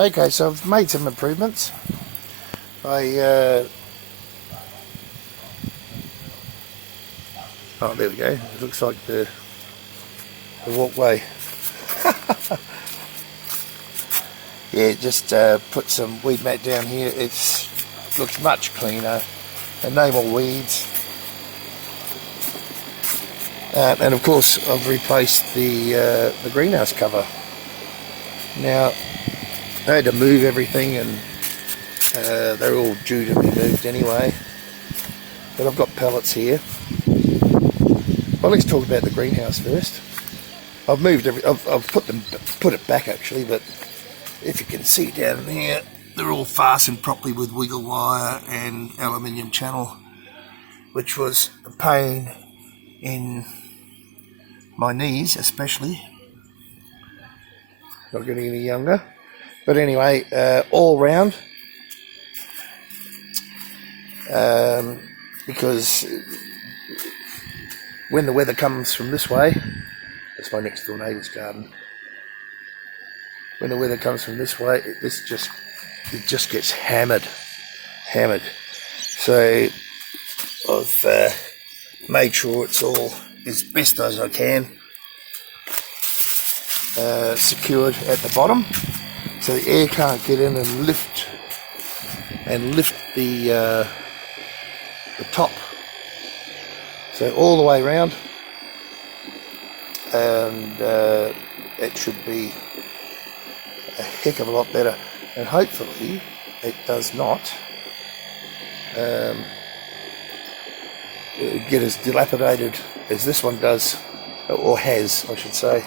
Okay, so I've made some improvements. Oh, there we go. It looks like the walkway. Yeah, just put some weed mat down here. It looks much cleaner and no more weeds. And of course, I've replaced the greenhouse cover. Now, I had to move everything, and they're all due to be moved anyway. But I've got pallets here. Well, let's talk about the greenhouse first. I've moved I've put it back actually, but if you can see down there, they're all fastened properly with wiggle wire and aluminium channel, which was a pain in my knees, especially. Not getting any younger. But anyway, all round, because when the weather comes from this way, that's my next door neighbour's garden. When the weather comes from this way, it just gets hammered. So I've made sure it's all as best as I can secured at the bottom, so the air can't get in and lift the top. So all the way around, and it should be a heck of a lot better. And hopefully it does not get as dilapidated as this one does, or has, I should say,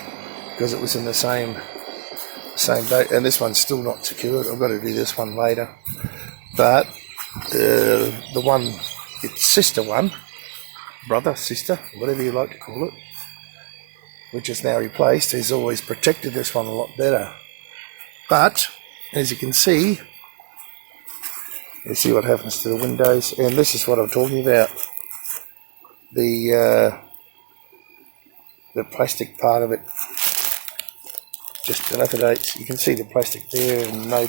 because it was in the same date, and this one's still not secured. I've got to do this one later. But the one, its sister one, brother, sister, whatever you like to call it, which is now replaced, has always protected this one a lot better. But as you can see, you see what happens to the windows, and this is what I'm talking about. The plastic part of it just dilapidates. You can see the plastic there, and no,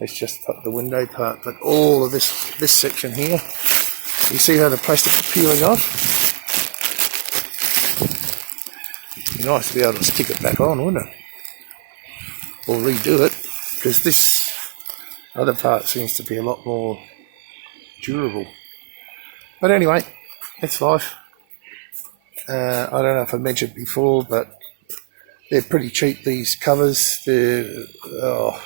it's just the window part. But all of this section here, you see how the plastic's peeling off? It'd be nice to be able to stick it back on, wouldn't it? Or redo it, because this other part seems to be a lot more durable. But anyway, it's life. I don't know if I mentioned before, but they're pretty cheap, these covers. They're, I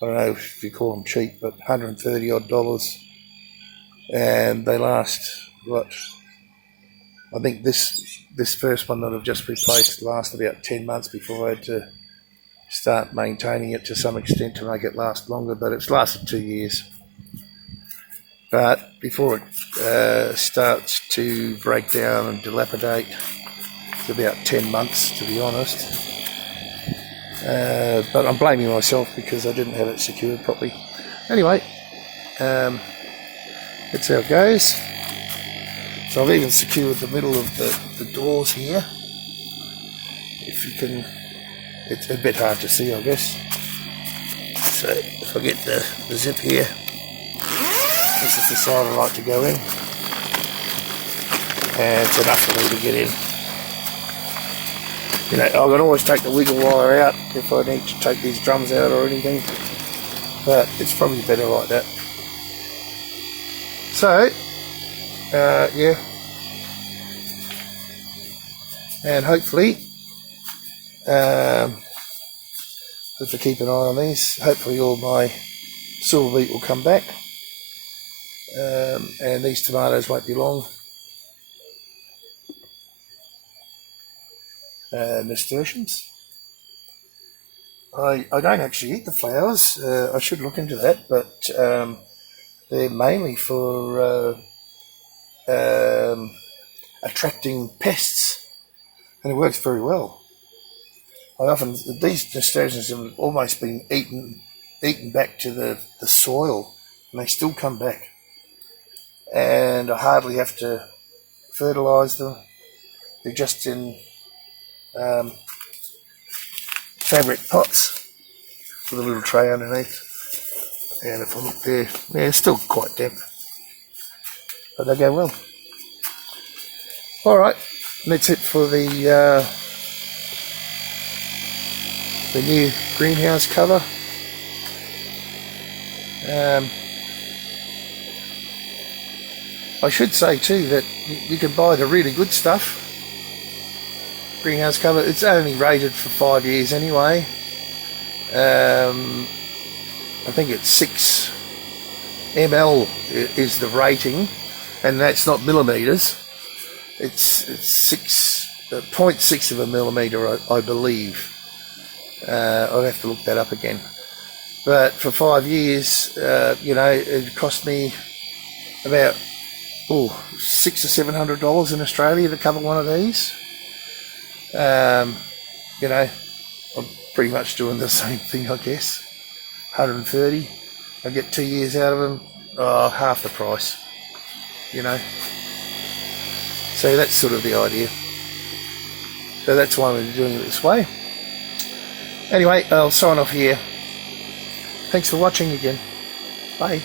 don't know if you call them cheap, but $130 odd. And they last, what, I think this first one that I've just replaced lasted about 10 months before I had to start maintaining it to some extent to make it last longer, but it's lasted 2 years. But before it starts to break down and dilapidate, it's about 10 months, to be honest. But I'm blaming myself because I didn't have it secured properly. Anyway, that's how it goes. So I've even secured the middle of the doors here. If you can, it's a bit hard to see, I guess. So if I get the zip here, this is the side I like to go in, and it's enough for me to get in. You know, I can always take the wiggle wire out if I need to take these drums out or anything, but it's probably better like that. So, yeah, and hopefully, if I keep an eye on these, hopefully all my silver beet will come back. And these tomatoes won't be long. Nasturtiums. I don't actually eat the flowers. I should look into that, but they're mainly for attracting pests, and it works very well. These nasturtiums have almost been eaten back to the soil, and they still come back. And I hardly have to fertilise them. They're just in fabric pots, with a little tray underneath. And if I look there, yeah, it's still quite damp, but they go well. All right, that's it for the new greenhouse cover. I should say too that you can buy the really good stuff. Greenhouse cover, it's only rated for 5 years anyway. I think it's 6 ml is the rating, and that's not millimeters. It's 0.6 of a millimeter, I believe. I'll have to look that up again. But for 5 years, you know, it cost me about $600 or $700 in Australia to cover one of these. You know, I'm pretty much doing the same thing, I guess. 130. I get 2 years out of them. Oh, half the price. You know. So that's sort of the idea. So that's why we're doing it this way. Anyway, I'll sign off here. Thanks for watching again. Bye.